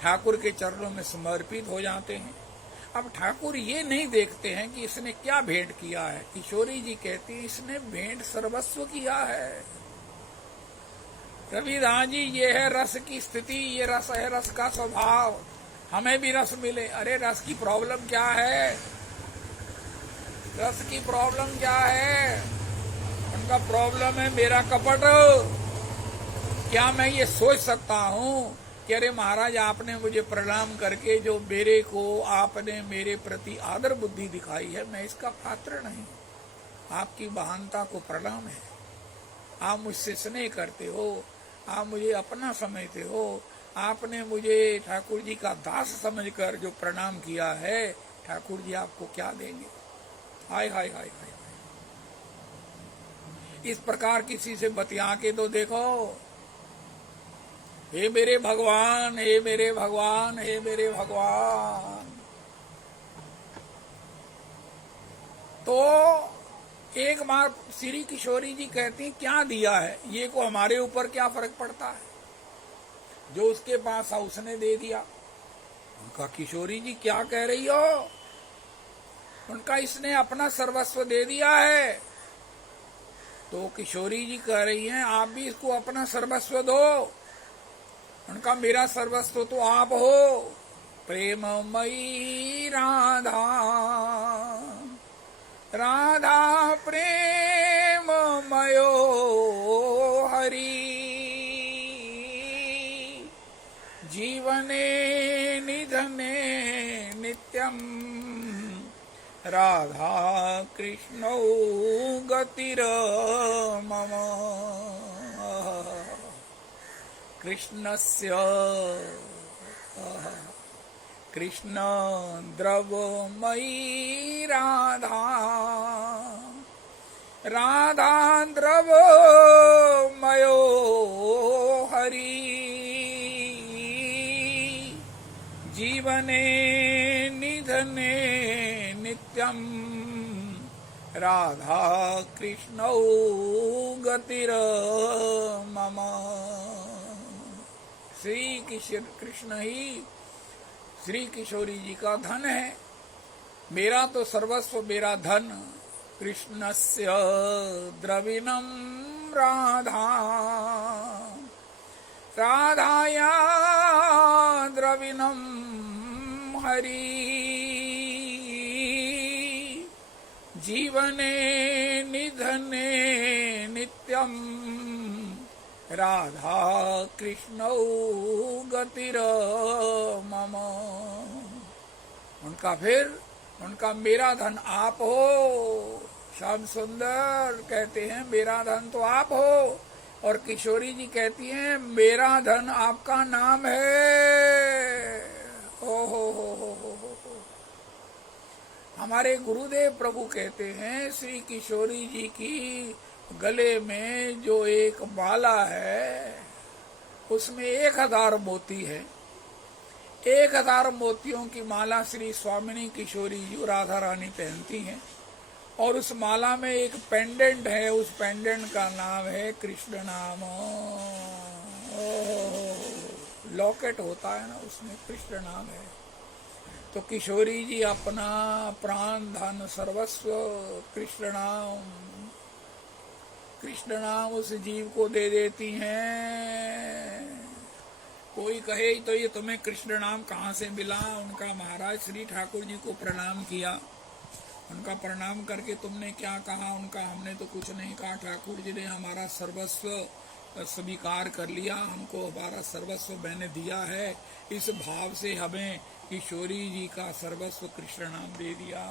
ठाकुर के चरणों में समर्पित हो जाते हैं। अब ठाकुर ये नहीं देखते हैं कि इसने क्या भेंट किया है। किशोरी जी कहती है इसने भेंट सर्वस्व किया है। रविदास जी ये है रस की स्थिति, ये रस है रस का स्वभाव, हमें भी रस मिले। अरे रस की प्रॉब्लम क्या है? रस की प्रॉब्लम क्या है? उनका प्रॉब्लम है मेरा कपट। क्या मैं ये सोच सकता हूँ कि अरे महाराज आपने मुझे प्रणाम करके जो मेरे को आपने मेरे प्रति आदर बुद्धि दिखाई है, मैं इसका पात्र नहीं। आपकी महानता को प्रणाम है। आप मुझसे स्नेह करते हो, आप मुझे अपना समझते हो, आपने मुझे ठाकुर जी का दास समझकर जो प्रणाम किया है, ठाकुर जी आपको क्या देंगे? हाय हाय हाय हाय। इस प्रकार किसी से बतिया के तो देखो। हे मेरे भगवान, हे मेरे भगवान, हे मेरे भगवान। तो एक बार श्री किशोरी जी कहती क्या दिया है, ये को हमारे ऊपर क्या फर्क पड़ता है? जो उसके पास था उसने दे दिया। उनका किशोरी जी क्या कह रही हो? उनका इसने अपना सर्वस्व दे दिया है। तो किशोरी जी कह रही हैं आप भी इसको अपना सर्वस्व दो। उनका मेरा सर्वस्व तो आप हो। प्रेममयी राधा, राधा प्रेममयो हरि, जीवने निधने नित्यम, राधा कृष्णौ गतिर मम। कृष्णस्य कृष्ण द्रवमयी राधा, राधा द्रवमयो हरि, जीवने निधने नित्यम, राधा कृष्णौ गतिर मम। श्री कृष्ण ही श्री किशोरी जी का धन है। मेरा तो सर्वस्व, मेरा धन कृष्णस्य द्रविणम राधा, राधाया द्रविणम हरि, जीवने निधने नित्यम, राधा कृष्णौ गतिर मम। उनका फिर उनका मेरा धन आप हो। श्याम सुंदर कहते हैं मेरा धन तो आप हो, और किशोरी जी कहती हैं मेरा धन आपका नाम है। ओ हो। हमारे गुरुदेव प्रभु कहते हैं श्री किशोरी जी की गले में जो एक माला है उसमें 1000 मोती है। 1000 मोतियों की माला श्री स्वामिनी किशोरी जी राधा रानी पहनती हैं, और उस माला में एक पेंडेंट है, उस पेंडेंट का नाम है कृष्ण नाम। लॉकेट होता है ना, उसमें कृष्ण नाम है। तो किशोरी जी अपना प्राण धन सर्वस्व कृष्ण नाम उस जीव को दे देती हैं। कोई कहे तो ये तुम्हें कृष्ण नाम कहाँ से मिला? उनका महाराज श्री ठाकुर जी को प्रणाम किया। उनका प्रणाम करके तुमने क्या कहा? उनका हमने तो कुछ नहीं कहा, ठाकुर जी ने हमारा सर्वस्व स्वीकार कर लिया, हमको हमारा सर्वस्व मैंने दिया है। इस भाव से हमें किशोरी जी का सर्वस्व कृष्ण नाम दे दिया।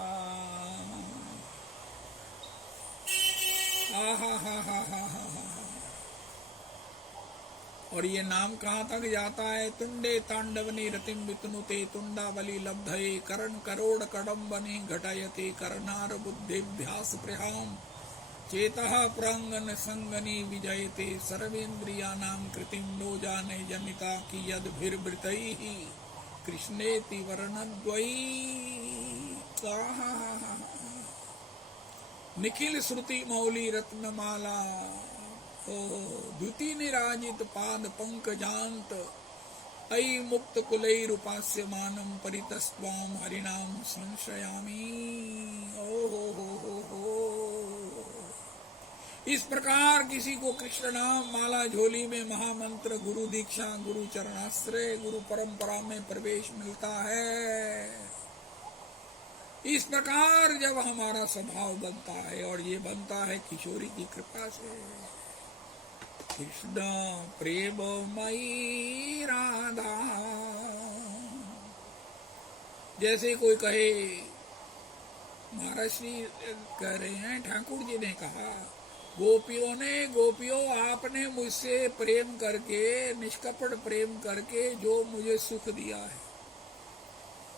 और ये नाम कहाँ तक जाता है? तुंडे तांडवनी रतिम वितनुते तुंडावली लब्धये करण करोड़ कडम्बनी घटयते करनार बुद्धिभ्यास प्रहाम चेतः प्रांगन संगनी विजयते सर्वेन्द्रियानां कृतिं नो जाने जनिता की यद्भिर्वृतैः कृष्णेति वर्णद्वयी। निखिल श्रुति मौली रत्नमाला द्युति निराजित पाद पंकजांत अयि मुक्त कुलैरुपास्यमानं परितस्त्वां हरिणाम संशयामि। हो। इस प्रकार किसी को कृष्ण नाम माला झोली में महामंत्र गुरु दीक्षा गुरु चरणाश्रय गुरु परंपरा में प्रवेश मिलता है। इस प्रकार जब हमारा स्वभाव बनता है, और ये बनता है किशोरी की कृपा से। कृष्ण प्रेममयी राधा, जैसे कोई कहे, महाराज श्री कह रहे हैं, ठाकुर जी ने कहा, गोपियों आपने मुझसे प्रेम करके, निष्कपट प्रेम करके जो मुझे सुख दिया है,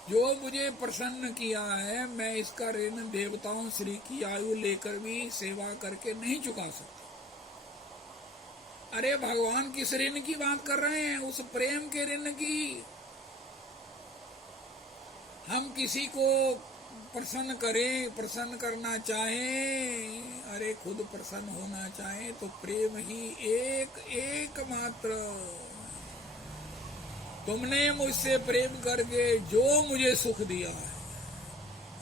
जो मुझे प्रसन्न किया है, मैं इसका ऋण देवताओं श्री की आयु लेकर भी सेवा करके नहीं चुका सकता। अरे भगवान किस ऋण की बात कर रहे हैं? उस प्रेम के ऋण की। हम किसी को प्रसन्न करें, प्रसन्न करना चाहें, अरे खुद प्रसन्न होना चाहें तो प्रेम ही एक मात्र। तुमने मुझसे प्रेम करके जो मुझे सुख दिया है,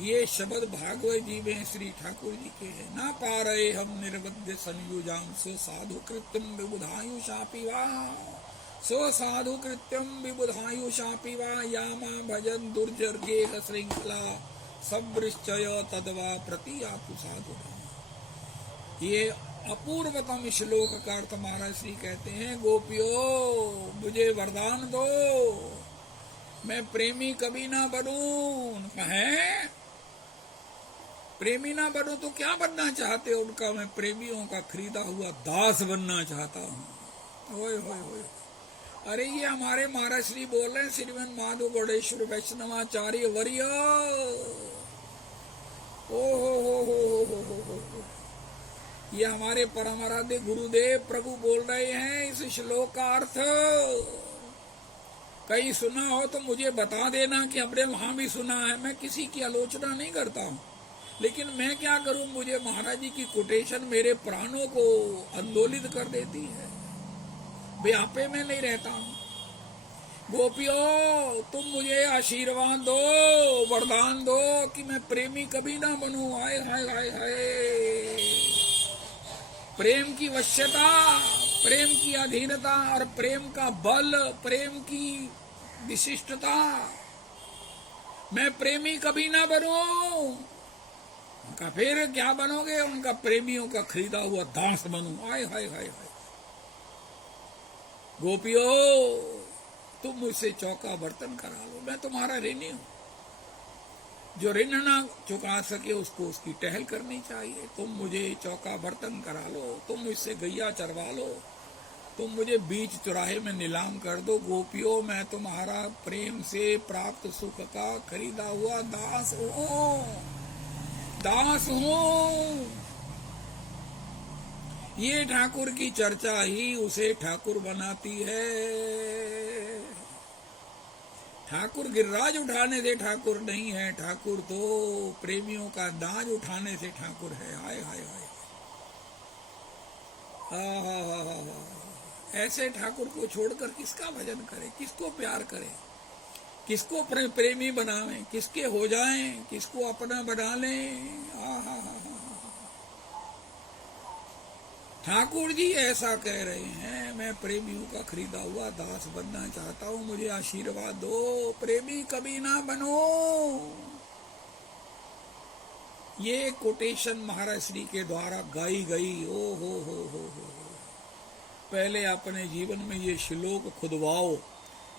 ये शब्द भागवत जी में श्री ठाकुर जी के हैं। ना पा रहे हम निर्बद्ध संयुजाम सो साधु कृत्यम विबुधायुषापि वा, सो साधु कृत्यम विबुधायुषापि वा, यामा भजन दुर्जर गेह श्रृंखला सबृश्चय तदवा प्रति आपु साधु। ये अपूर्वतम श्लोक का अर्थ महाराज श्री कहते हैं, गोपियों मुझे वरदान दो, मैं प्रेमी कभी ना बनूं। कहें प्रेमी ना बनूं तो क्या बनना चाहते हो? उनका मैं प्रेमियों का खरीदा हुआ दास बनना चाहता हूँ। ओए होए होए। अरे ये हमारे महाराज श्री बोल रहे हैं, श्रीमन माधव गौड़ेश्वर वैष्णवाचार्य वर्य। ओ हो। ये हमारे परम आराध्य गुरुदेव प्रभु बोल रहे हैं इस श्लोक का अर्थ। कहीं सुना हो तो मुझे बता देना कि हमने वहां भी सुना है। मैं किसी की आलोचना नहीं करता हूँ, लेकिन मैं क्या करूं, मुझे महाराज जी की कोटेशन मेरे प्राणों को आंदोलित कर देती है। व्यापे में नहीं रहता हूं। गोपियों तुम मुझे आशीर्वाद दो, वरदान दो कि मैं प्रेमी कभी ना बनूं। हाय हाय हाय हाय। प्रेम की वश्यता, प्रेम की अधीनता और प्रेम का बल, प्रेम की विशिष्टता, मैं प्रेमी कभी ना बनूं। उनका फिर क्या बनोगे? उनका प्रेमियों का खरीदा हुआ दास बनूं। हाय हाय हाय हाय। गोपियों तुम मुझसे चौका बर्तन करा लो, मैं तुम्हारा ऋणी हूं। जो ऋण ना चुका सके उसको उसकी टहल करनी चाहिए। तुम मुझे चौका बर्तन करा लो, तुम मुझसे गैया चरवा लो, तुम मुझे बीच चौराहे में नीलाम कर दो। गोपियों मैं तुम्हारा प्रेम से प्राप्त सुख का खरीदा हुआ दास हूं। ये ठाकुर की चर्चा ही उसे ठाकुर बनाती है। ठाकुर गिरिराज उठाने से ठाकुर नहीं है, ठाकुर तो प्रेमियों का दाज उठाने से ठाकुर है। हाय हाय हाय। ऐसे ठाकुर को छोड़कर किसका भजन करें, किसको प्यार करें, किसको प्रेमी बनावें, किसके हो जाएं, किसको अपना बना लें। ठाकुर जी ऐसा कह रहे हैं, मैं प्रेमियों का खरीदा हुआ दास बनना चाहता हूं, मुझे आशीर्वाद दो, प्रेमी कभी ना बनो। ये कोटेशन महाराज श्री के द्वारा गाई गई। ओ हो। पहले अपने जीवन में ये श्लोक खुदवाओ,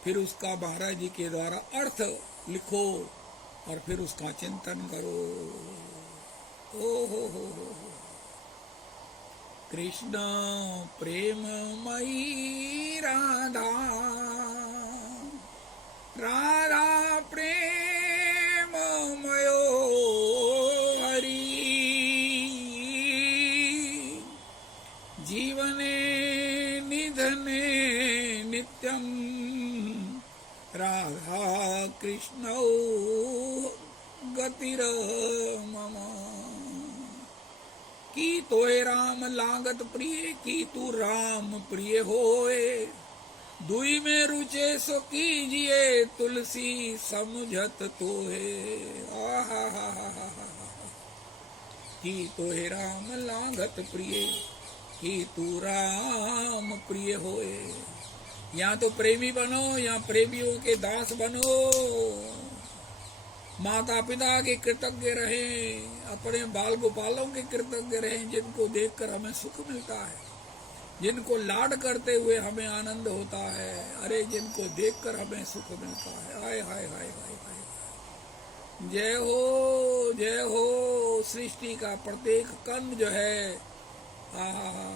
फिर उसका महाराज जी के द्वारा अर्थ लिखो और फिर उसका चिंतन करो। ओ हो। कृष्ण प्रेममयी राधा, राधा प्रेममयो हरि। नित्यं राधा कृष्णौ गतिर मम। की तोय राम लागत प्रिय, की तू राम प्रिय होए। दुई में रुचे सो कीजिए, तुलसी समझत तोहे। की तोहे राम लागत प्रिय, की तू राम प्रिय होए। या तो प्रेमी बनो या प्रेमियों के दास बनो। माता पिता के कृतज्ञ रहे, अपने बाल गोपालों के कृतज्ञ रहे, जिनको देखकर हमें सुख मिलता है, जिनको लाड करते हुए हमें आनंद होता है। अरे जिनको देखकर हमें सुख मिलता है। हाय हाय हाय हाय हाय। जय हो सृष्टि का प्रत्येक कण जो है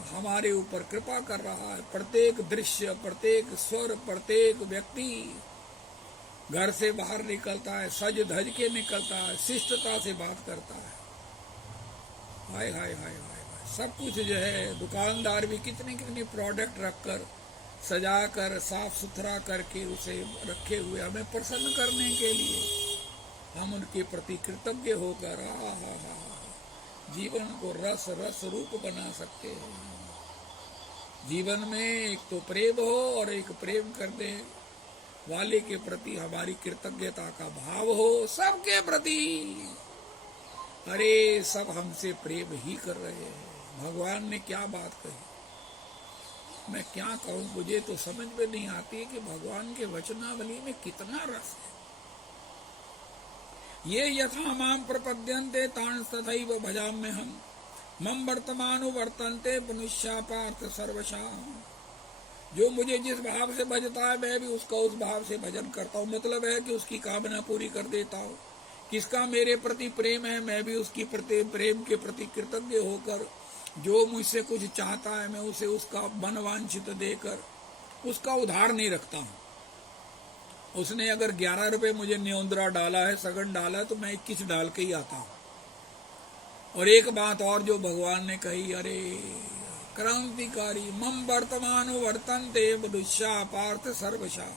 हमारे ऊपर कृपा कर रहा है। प्रत्येक दृश्य, प्रत्येक स्वर, प्रत्येक व्यक्ति घर से बाहर निकलता है, सज धज के निकलता है, शिष्टता से बात करता है। हाय हाय हाय हाय। सब कुछ जो है, दुकानदार भी कितने कितने प्रोडक्ट रखकर, सजा कर, साफ सुथरा करके उसे रखे हुए हमें प्रसन्न करने के लिए। हम उनके प्रति कृतज्ञ होकर जीवन को रस रस रूप बना सकते हैं। जीवन में एक तो प्रेम हो और एक प्रेम करने वाले के प्रति हमारी कृतज्ञता का भाव हो। सबके प्रति अरे सब हमसे प्रेम ही कर रहे हैं। भगवान ने क्या बात कही, मैं क्या कहूं, मुझे तो समझ में नहीं आती कि भगवान के वचनावली में कितना रस है। ये यथा माम प्रपद्यन्ते तान् तथैव भजाम्यहम्, मम वर्तमानो वर्तन्ते मनुष्या पार्थ सर्वशः। जो मुझे जिस भाव से भजता है मैं भी उसका उस भाव से भजन करता हूँ। मतलब है कि उसकी कामना पूरी कर देता हूँ। किसका मेरे प्रति प्रेम है, मैं भी उसकी प्रति प्रेम के प्रति कृतज्ञ होकर जो मुझसे कुछ चाहता है मैं उसे उसका मनवांछित देकर उसका उधार नहीं रखता हूँ। उसने अगर 11 रुपए मुझे न्योंदरा डाला है, सगन डाला, तो मैं 21 डाल के ही आता हूँ। और एक बात और जो भगवान ने कही, अरे क्रांतिकारी, मम वर्तमान वर्तन्ते मनुष्या पार्थ सर्वशः।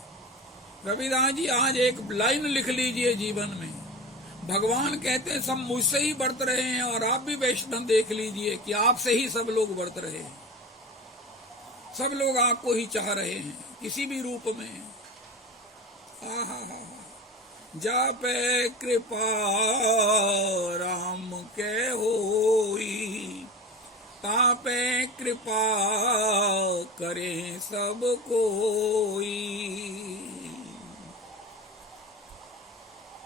रविदास जी आज एक लाइन लिख लीजिए जीवन में। भगवान कहते हैं सब मुझसे ही बरत रहे हैं, और आप भी वैष्णव देख लीजिए कि आपसे ही सब लोग बरत रहे हैं। सब लोग आपको ही चाह रहे हैं किसी भी रूप में। जापे कृपा राम के होई, तापे कृपा करे सब कोई।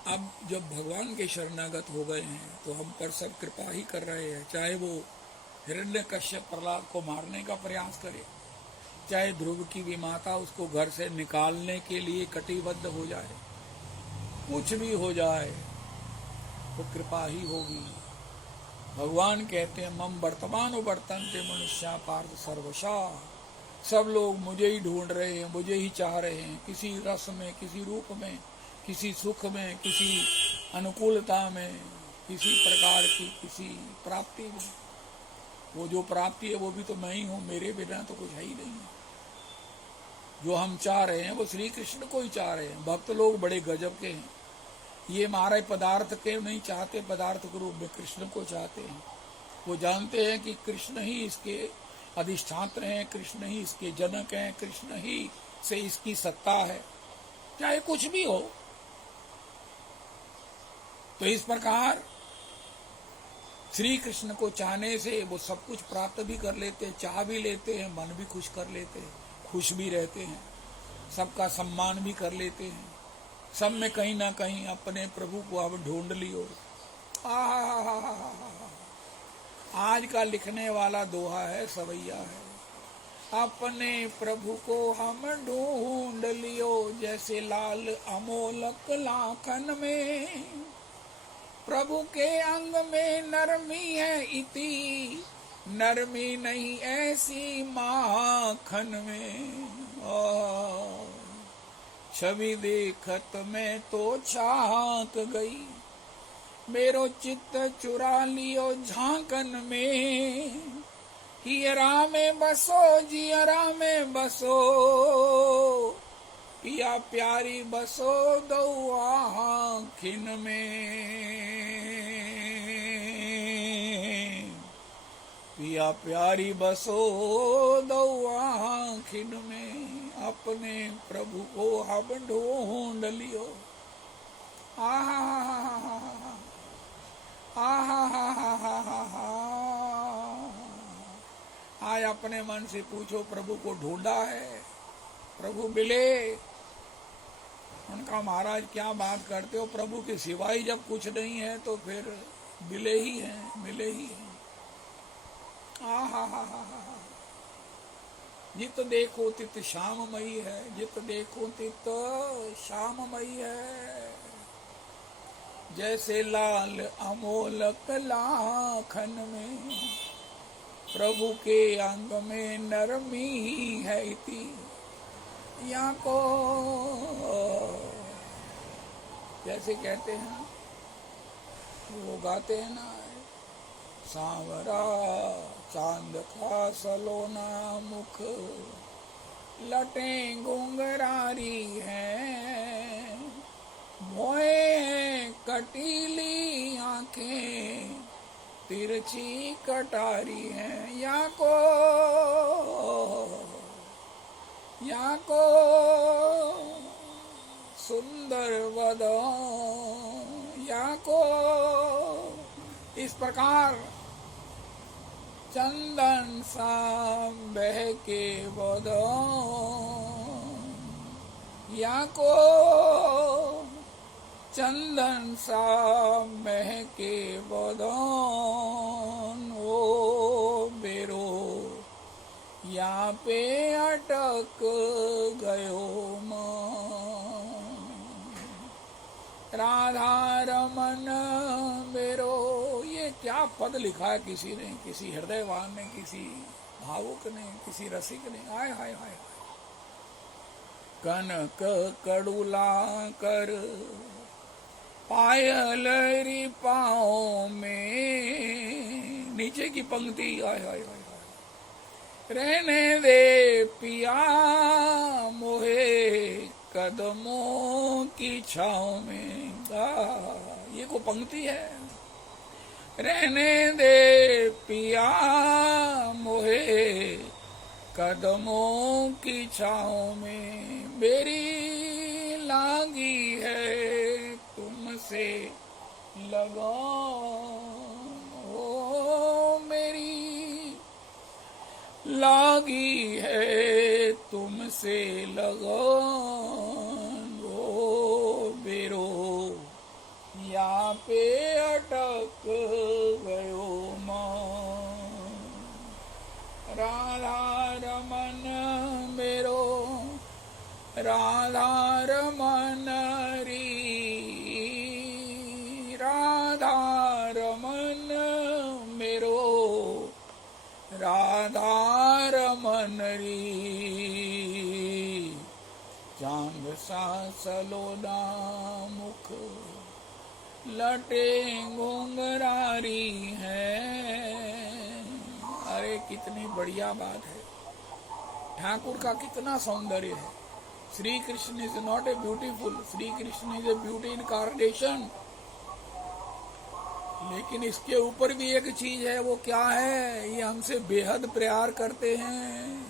अब जब भगवान के शरणागत हो गए हैं तो हम पर सब कृपा ही कर रहे हैं। चाहे वो हिरण्यकश्यप प्रहलाद को मारने का प्रयास करे, चाहे ध्रुव की विमाता उसको घर से निकालने के लिए कटिबद्ध हो जाए, कुछ भी हो जाए तो कृपा ही होगी। भगवान कहते हैं मम वर्तमान वर्तन्ते मनुष्या पार्थ सर्वशः। सब लोग मुझे ही ढूंढ रहे हैं, मुझे ही चाह रहे हैं, किसी रस में, किसी रूप में, किसी सुख में, किसी अनुकूलता में, किसी प्रकार की किसी प्राप्ति में। वो जो प्राप्ति है वो भी तो मैं ही हूँ, मेरे बिना तो कुछ है ही नहीं। जो हम चाह रहे हैं वो श्री कृष्ण को ही चाह रहे हैं। भक्त लोग बड़े गजब के हैं, ये महाराज पदार्थ के नहीं चाहते, पदार्थ के रूप में कृष्ण को चाहते हैं। वो जानते हैं कि कृष्ण ही इसके अधिष्ठात्र हैं, कृष्ण ही इसके जनक हैं, कृष्ण ही से इसकी सत्ता है, चाहे कुछ भी हो। तो इस प्रकार श्री कृष्ण को चाहने से वो सब कुछ प्राप्त भी कर लेते हैं, चाह भी लेते हैं, मन भी खुश कर लेते हैं, खुश भी रहते हैं, सबका सम्मान भी कर लेते हैं। सब में कहीं ना कहीं अपने प्रभु को अब ढूंढ लियो। आज का लिखने वाला दोहा है, सवैया है। अपने प्रभु को हम ढूंढ लियो, जैसे लाल अमोलक लाखन में। प्रभु के अंग में नरमी है इति, नरमी नहीं ऐसी माखन में। छवि देखत में तो झांक गई, मेरो चित्त चुरा लियो झांकन में। हियरा में बसो जियरा में बसो, पिया प्यारी बसो दो आँखिन में, पिया प्यारी बसो दो आँखिन में, अपने प्रभु को हम ढूंढ लियो। आहा आज अपने मन से पूछो, प्रभु को ढूंढा है? प्रभु मिले? उनका महाराज क्या बात करते हो, प्रभु के सिवाय जब कुछ नहीं है तो फिर मिले ही हैं, मिले ही हैं। आहा जित देखो तित श्याममयी है, जित देखो तित श्याममयी है। जैसे लाल अमोलक लाखन में, प्रभु के अंग में नरमी है इति। यहाँ को जैसे कहते हैं, वो गाते हैं ना, सांवरा चांद का सलोना मुख, लटें घुंघरारी हैं, भोए कटीली आंखें, तिरछी कटारी हैं। यहाँ को सुंदर वदन, यहाँ को इस प्रकार चंदन सा बहके बदन, यहाँ को चंदन सा महके बदन। ओ बेरो यहाँ पे अटक गयो मन, राधा रमन मेरो। ये क्या पद लिखा है किसी ने, किसी हृदयवान ने, किसी भावुक ने, किसी रसिक ने। हाय हाय हाय। कनक कड़ुला कर पायल री पाँव में, नीचे की पंक्ति। हाय हाय हाय। रहने दे पिया मोहे कदमों की छाँव में। ये को पंक्ति है। रहने दे पिया मोहे कदमों की छाँव में, मेरी लागी है तुमसे लगान। ओ मेरी लागी है तुमसे लगन। ओ बेरो यहाँ पे अटक गयो मन, राधा रमन मेरो, राधा रमन री, राधा रमन मेरो, राधा रमन री। चांद सा सलोना मुख, लटे घुंघरारी है। अरे कितनी बढ़िया बात है, ठाकुर का कितना सौंदर्य है। Shri Krishna is not a beautiful, Shri Krishna is a beauty incarnation. लेकिन इसके ऊपर भी एक चीज है, वो क्या है? ये हमसे बेहद प्यार करते हैं,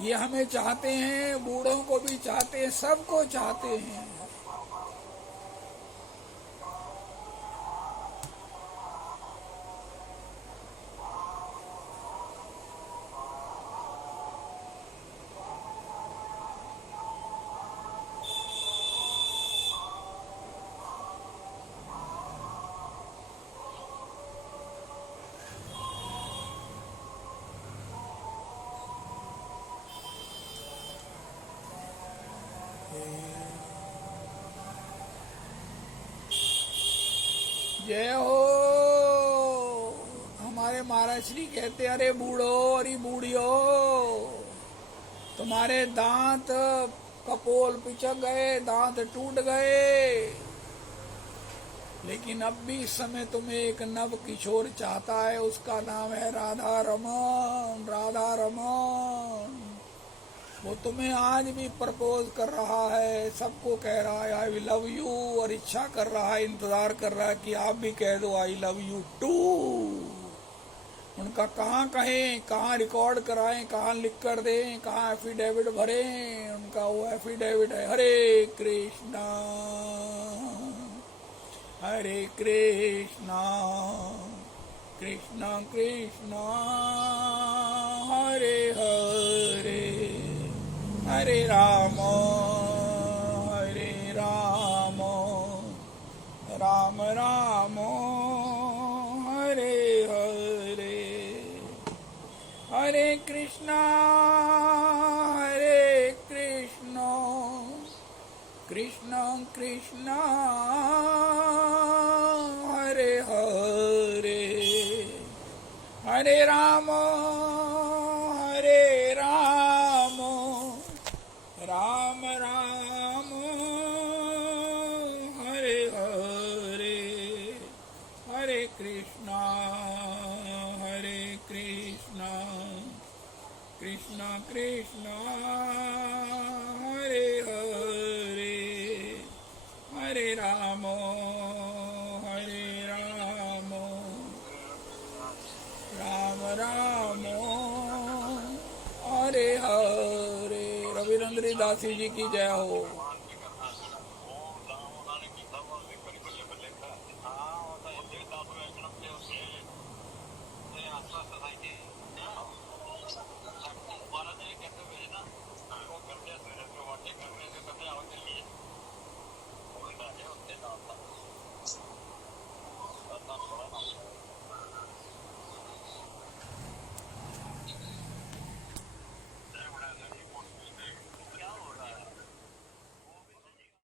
ये हमें चाहते हैं, बूढ़ों को भी चाहते हैं, सबको चाहते हैं। जय हो। हमारे महाराज श्री कहते, अरे बूढ़ो, अरे बूढ़ियो, तुम्हारे दांत कपोल पिचक गए, दांत टूट गए, लेकिन अब भी इस समय तुम्हें एक नव किशोर चाहता है, उसका नाम है राधा रमन, राधा रमन। वो तुम्हें आज भी प्रपोज कर रहा है, सबको कह रहा है आई लव यू, और इच्छा कर रहा है, इंतजार कर रहा है कि आप भी कह दो आई लव यू टू। उनका कहाँ कहें, कहाँ रिकॉर्ड कराएं, कहाँ लिख कर दें, कहाँ एफिडेविट भरें। उनका वो एफिडेविट है हरे कृष्णा हरे कृष्णा कृष्णा कृष्णा हरे हरे हरे राम राम राम हरे हरे हरे कृष्णा कृष्णा कृष्णा हरे हरे हरे राम राम राम हरे हरे हरे कृष्णा कृष्णा कृष्णा हरे हरे हरे राम राम हरे हरे। रविन्द्र दासी जी की जय हो।